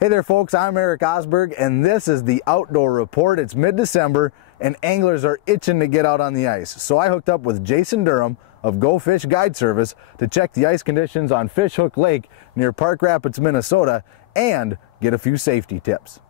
Hey there folks, I'm Erik Osberg and this is the Outdoor Report. It's mid-December and anglers are itching to get out on the ice. So I hooked up with Jason Durham of Go Fish Guide Service to check the ice conditions on Fish Hook Lake near Park Rapids, Minnesota, and get a few safety tips.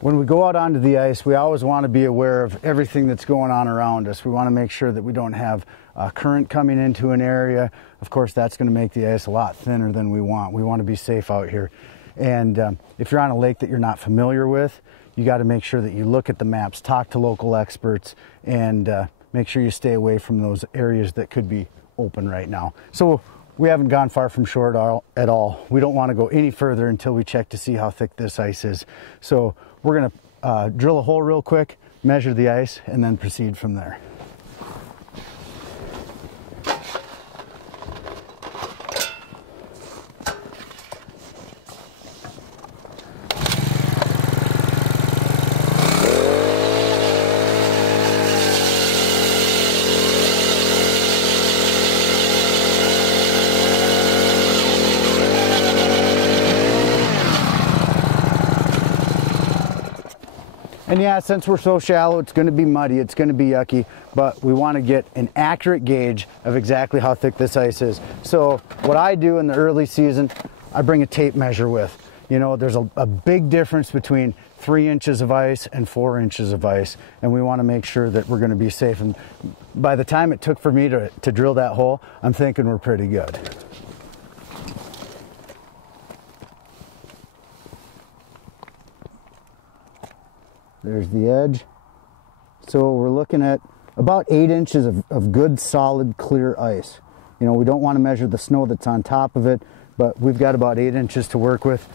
When we go out onto the ice, we always want to be aware of everything that's going on around us. We want to make sure that we don't have current coming into an area. Of course, that's going to make the ice a lot thinner than we want. We want to be safe out here. And if you're on a lake that you're not familiar with, you got to make sure that you look at the maps, talk to local experts, and make sure you stay away from those areas that could be open right now. So we haven't gone far from shore at all. We don't want to go any further until we check to see how thick this ice is. So we're going to drill a hole real quick, measure the ice, and then proceed from there. And yeah, since we're so shallow, it's going to be muddy, it's going to be yucky, but we want to get an accurate gauge of exactly how thick this ice is. So what I do in the early season, I bring a tape measure with. You know, there's a big difference between 3 inches of ice and 4 inches of ice, and we want to make sure that we're going to be safe. And by the time it took for me to drill that hole, I'm thinking we're pretty good. There's the edge. So we're looking at about 8 inches of good, solid, clear ice. You know, we don't want to measure the snow that's on top of it, but we've got about 8 inches to work with.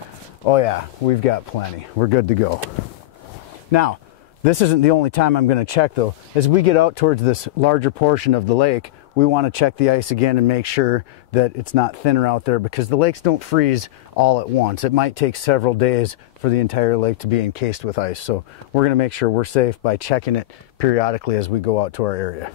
Oh yeah, we've got plenty. We're good to go. Now, this isn't the only time I'm going to check though. As we get out towards this larger portion of the lake, we want to check the ice again and make sure that it's not thinner out there, because the lakes don't freeze all at once. It might take several days for the entire lake to be encased with ice. So we're going to make sure we're safe by checking it periodically as we go out to our area.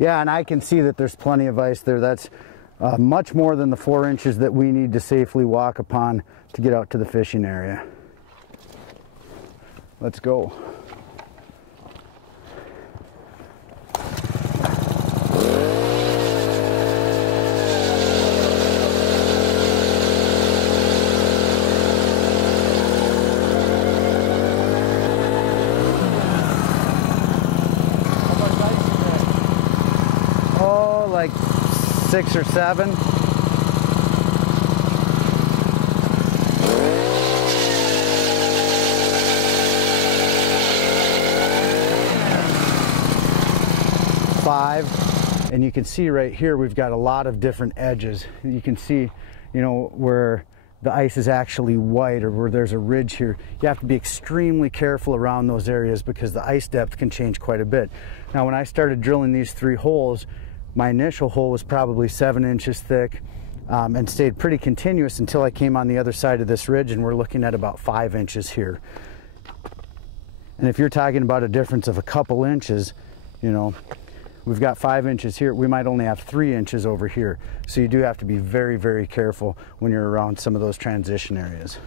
Yeah, and I can see that there's plenty of ice there. That's much more than the 4 inches that we need to safely walk upon to get out to the fishing area. Let's go. Like 6 or 7. Five. And you can see right here we've got a lot of different edges. You can see, you know, where the ice is actually white or where there's a ridge here. You have to be extremely careful around those areas because the ice depth can change quite a bit. Now when I started drilling these 3 holes, my initial hole was probably 7 inches thick and stayed pretty continuous until I came on the other side of this ridge, and we're looking at about 5 inches here. And if you're talking about a difference of a couple inches, you know, we've got 5 inches here, we might only have 3 inches over here. So you do have to be very, very careful when you're around some of those transition areas.